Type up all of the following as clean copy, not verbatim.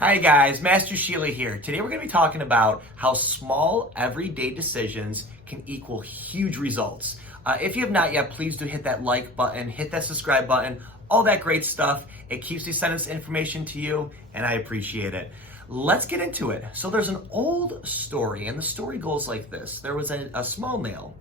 Hi guys, Master Schiele here. Today we're going to be talking about how small everyday decisions can equal huge results. If you have not yet, please do hit that like button, hit that subscribe button, all that great stuff. It keeps me sending this information to you and I appreciate it. Let's get into it. So there's an old story and the story goes like this. There was a small nail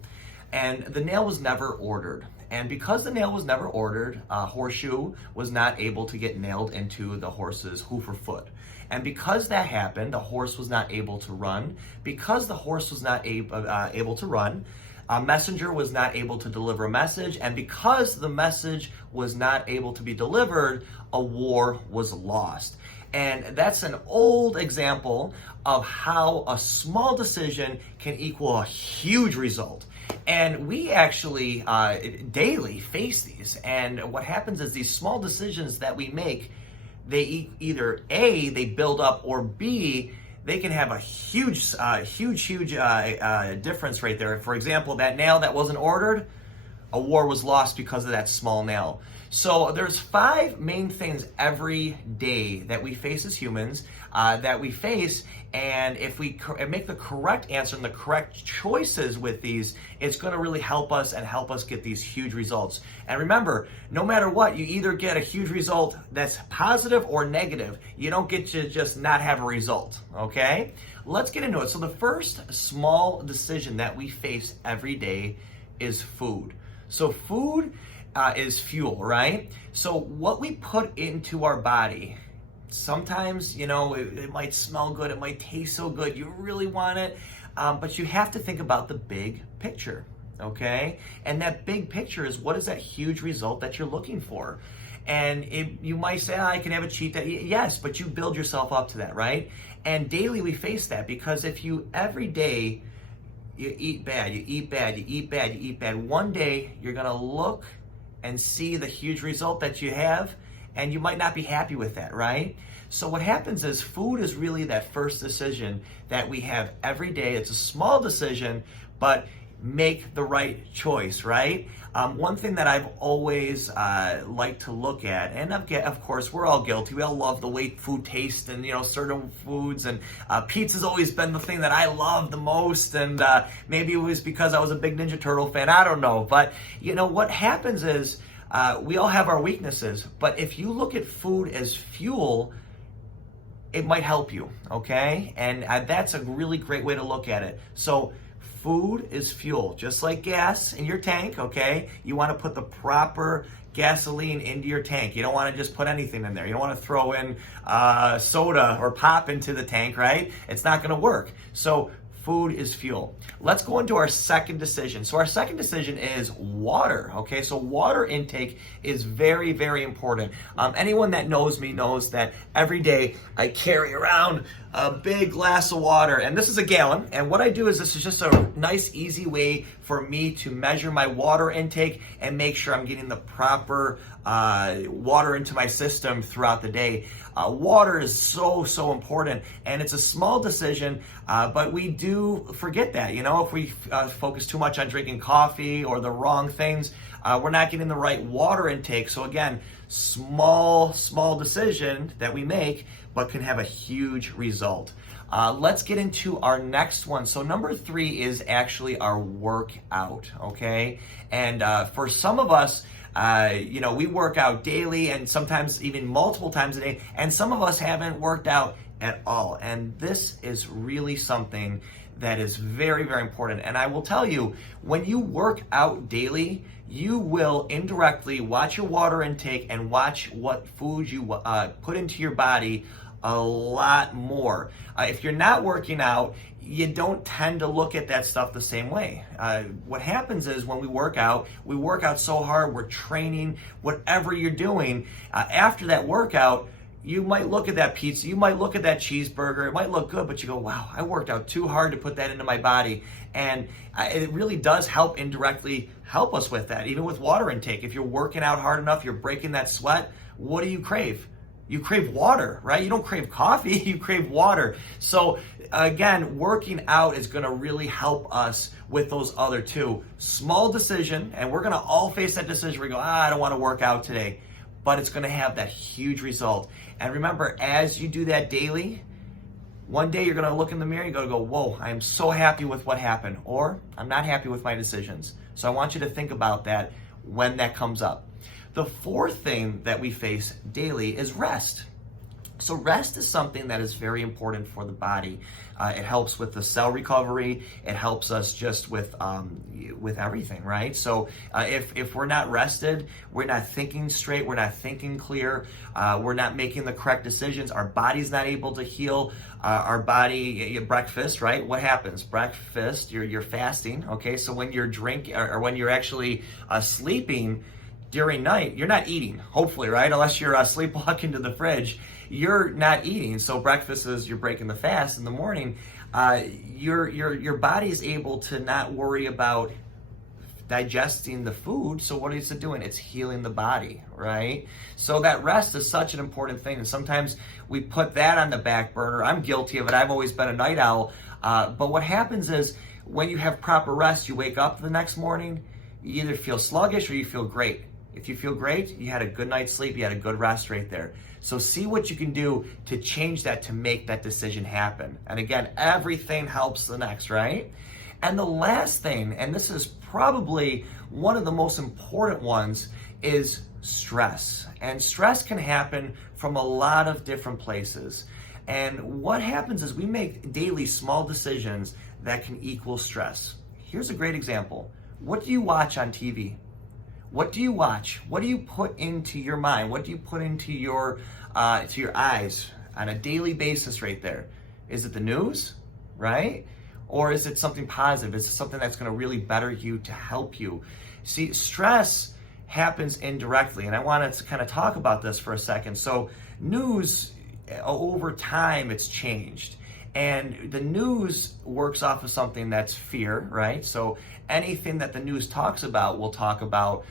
and the nail was never ordered. And because the nail was never ordered, a horseshoe was not able to get nailed into the horse's hoof or foot. And because that happened, the horse was not able to run. Because the horse was not able to run, a messenger was not able to deliver a message. And because the message was not able to be delivered, a war was lost. And that's an old example of how a small decision can equal a huge result. And we actually daily face these. And what happens is these small decisions that we make, they either A, they build up, or B, they can have a huge difference right there. For example, that nail that wasn't ordered, a war was lost because of that small nail. So there's 5 main things every day that we face as humans, and if we make the correct answer and the correct choices with these, it's going to really help us get these huge results. And remember, no matter what, you either get a huge result that's positive or negative. You don't get to just not have a result, okay? Let's get into it. So the first small decision that we face every day is food. So food is fuel, right? So what we put into our body, sometimes, it might smell good, it might taste so good, you really want it, but you have to think about the big picture, okay? And that big picture is, what is that huge result that you're looking for? And you might say, I can have a cheat day. Yes, but you build yourself up to that, right? And daily we face that, because if you every day you eat bad, you eat bad, you eat bad, you eat bad, one day you're gonna look and see the huge result that you have, and you might not be happy with that, right? So what happens is food is really that first decision that we have every day. It's a small decision, but make the right choice, right? One thing that I've always liked to look at, and of course we're all guilty, we all love the way food tastes and certain foods, and pizza's always been the thing that I love the most, and maybe it was because I was a big Ninja Turtle fan, I don't know, but what happens is we all have our weaknesses, but if you look at food as fuel, it might help you, okay? And that's a really great way to look at it. So food is fuel, just like gas in your tank, okay? You want to put the proper gasoline into your tank. You don't want to just put anything in there. You don't want to throw in soda or pop into the tank, right? It's not going to work. So food is fuel. Let's go into our second decision. So our second decision is water, okay? So water intake is very, very important. Anyone that knows me knows that every day I carry around a big glass of water, and this is a gallon, and what I do is, this is just a nice, easy way for me to measure my water intake and make sure I'm getting the proper water into my system throughout the day. Water is so important, and it's a small decision, but we do forget that. If we focus too much on drinking coffee or the wrong things, we're not getting the right water intake. So again, small decision that we make, but can have a huge result. Let's get into our next one. So number 3 is actually our workout, okay? And for some of us, we work out daily and sometimes even multiple times a day, and some of us haven't worked out at all. And this is really something that is very, very important. And I will tell you, when you work out daily, you will indirectly watch your water intake and watch what foods you put into your body a lot more. If you're not working out, you don't tend to look at that stuff the same way. What happens is, when we work out so hard, we're training, whatever you're doing, after that workout, you might look at that pizza, you might look at that cheeseburger, it might look good, but you go, wow, I worked out too hard to put that into my body. And it really does indirectly help us with that, even with water intake. If you're working out hard enough, you're breaking that sweat, what do you crave? You crave water, right? You don't crave coffee, you crave water. So again, working out is gonna really help us with those other 2. Small decision, and we're gonna all face that decision where we go, I don't wanna work out today. but it's going to have that huge result. And remember, as you do that daily, one day you're going to look in the mirror and you're going to go, whoa, I am so happy with what happened, or I'm not happy with my decisions. So I want you to think about that when that comes up. The fourth thing that we face daily is rest. So rest is something that is very important for the body. It helps with the cell recovery. It helps us just with everything, right? So if we're not rested, we're not thinking straight, we're not thinking clear, we're not making the correct decisions, our body's not able to heal. Our body, breakfast, right? What happens? Breakfast, you're fasting, okay? So when you're drinking, or when you're actually sleeping during night, you're not eating, hopefully, right? Unless you're sleepwalking to the fridge, you're not eating. So breakfast is you're breaking the fast in the morning. Your body is able to not worry about digesting the food. So what is it doing? It's healing the body, right? So that rest is such an important thing. And sometimes we put that on the back burner. I'm guilty of it. I've always been a night owl. But what happens is when you have proper rest, you wake up the next morning, you either feel sluggish or you feel great. If you feel great, you had a good night's sleep, you had a good rest right there. So see what you can do to change that, to make that decision happen. And again, everything helps the next, right? And the last thing, and this is probably one of the most important ones, is stress. And stress can happen from a lot of different places. And what happens is we make daily small decisions that can equal stress. Here's a great example. What do you watch on TV? What do you watch? What do you put into your mind? What do you put into your eyes on a daily basis right there? Is it the news, right? Or is it something positive? Is it something that's going to really better you, to help you? See, stress happens indirectly, and I wanted to kind of talk about this for a second. So news, over time, it's changed. And the news works off of something that's fear, right? So anything that the news talks about will talk about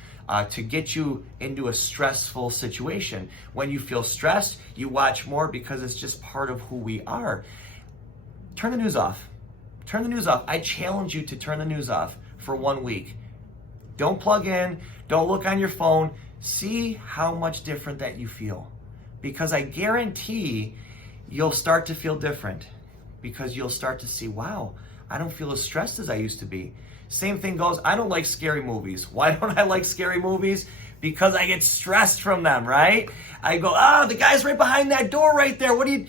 to get you into a stressful situation. When you feel stressed, you watch more because it's just part of who we are. Turn the news off. Turn the news off. I challenge you to turn the news off for 1 week. Don't plug in. Don't look on your phone. See how much different that you feel. Because I guarantee you'll start to feel different. Because you'll start to see, wow, I don't feel as stressed as I used to be. Same thing goes, I don't like scary movies. Why don't I like scary movies? Because I get stressed from them, right? I go, the guy's right behind that door right there. What do you...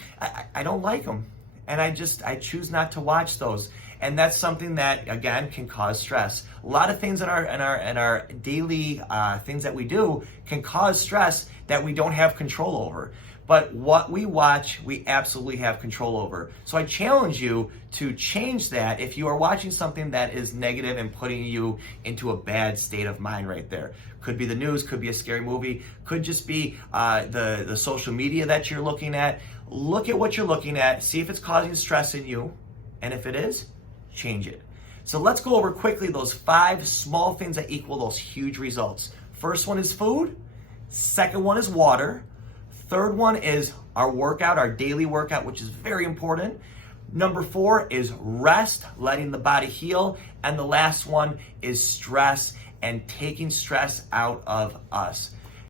I don't like them. And I choose not to watch those. And that's something that, again, can cause stress. A lot of things in our daily things that we do can cause stress that we don't have control over. But what we watch, we absolutely have control over. So I challenge you to change that if you are watching something that is negative and putting you into a bad state of mind right there. Could be the news, could be a scary movie, could just be the social media that you're looking at. Look at what you're looking at, see if it's causing stress in you, and if it is, change it. So let's go over quickly those 5 small things that equal those huge results. First one is food. Second one is water. Third one is our workout, our daily workout, which is very important. Number 4 is rest, letting the body heal. And the last one is stress and taking stress out of us.